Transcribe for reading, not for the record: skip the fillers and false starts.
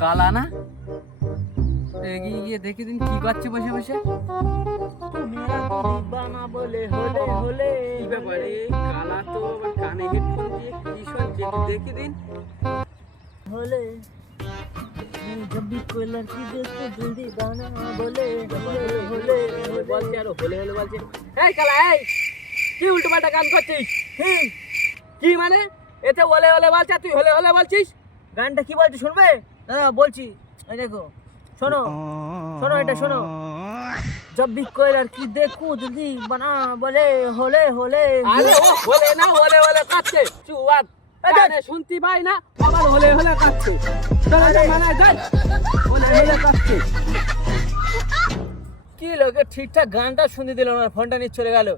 কালা না এগিয়ে গিয়ে দেখে দিন কি করছে বসে বসে। বানা বলে হলে হলে কি ব্যাপারে কালা তো আবার কানে হেডফোন দিয়ে কি শুনছে একটু দেখে দিন। হলে जब भी कोई लड़की देखो जल्दी गाना बोले হলে হলে বলছে আর হলে হলে বলছে। এই কালা এই কি উল্টোপাল্টা গান করছিস? কি মানে এতে হলে হলে বলছে তুই হলে হলে বলছিস? গানটা কি বলছে শুনবে? দাদা বলছি, এই দেখো শোনো শোনো এটা শোনো। जब भी कोई लड़की देखो जल्दी बना बोले হলে হলে আরে ও হলে না হলে হলে কাচ্ছে চুয়াত কানে শুনতি ভাই না আবার হলে হলে কাচ্ছে। তোরা মানে গান হলে হলে কাচ্ছে। কি লোকে ঠিকঠাক গানটা শুনতে দিল না, ফোনটা নিয়ে চলে গেল।